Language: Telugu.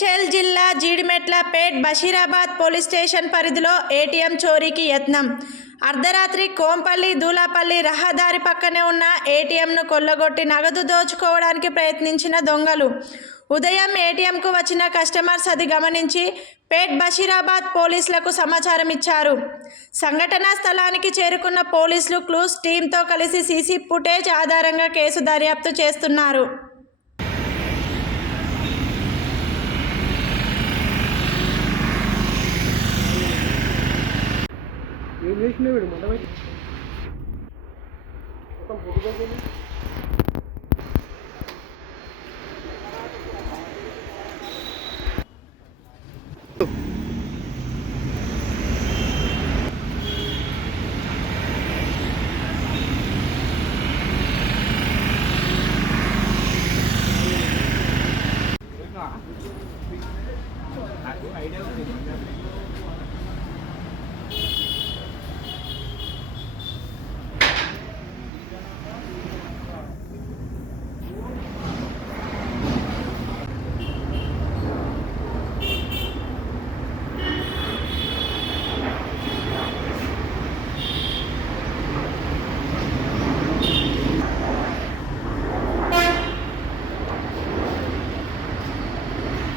మేడ్చల్ జిల్లా జీడిమెట్ల పేట్ బషీరాబాద్ పోలీస్ స్టేషన్ పరిధిలో ఏటీఎం చోరీకి యత్నం. అర్ధరాత్రి కోంపల్లి దూలాపల్లి రహదారి పక్కనే ఉన్న ఏటీఎంను కొల్లగొట్టి నగదు దోచుకోవడానికి ప్రయత్నించిన దొంగలు ఉదయం ఏటీఎంకు వచ్చిన కస్టమర్స్ అది గమనించి పేట్ బషీరాబాద్ పోలీసులకు సమాచారం ఇచ్చారు. సంఘటనా స్థలానికి చేరుకున్న పోలీసులు క్లూస్ టీంతో కలిసి సీసీ ఫుటేజ్ ఆధారంగా కేసు దర్యాప్తు చేస్తున్నారు. ఐడియా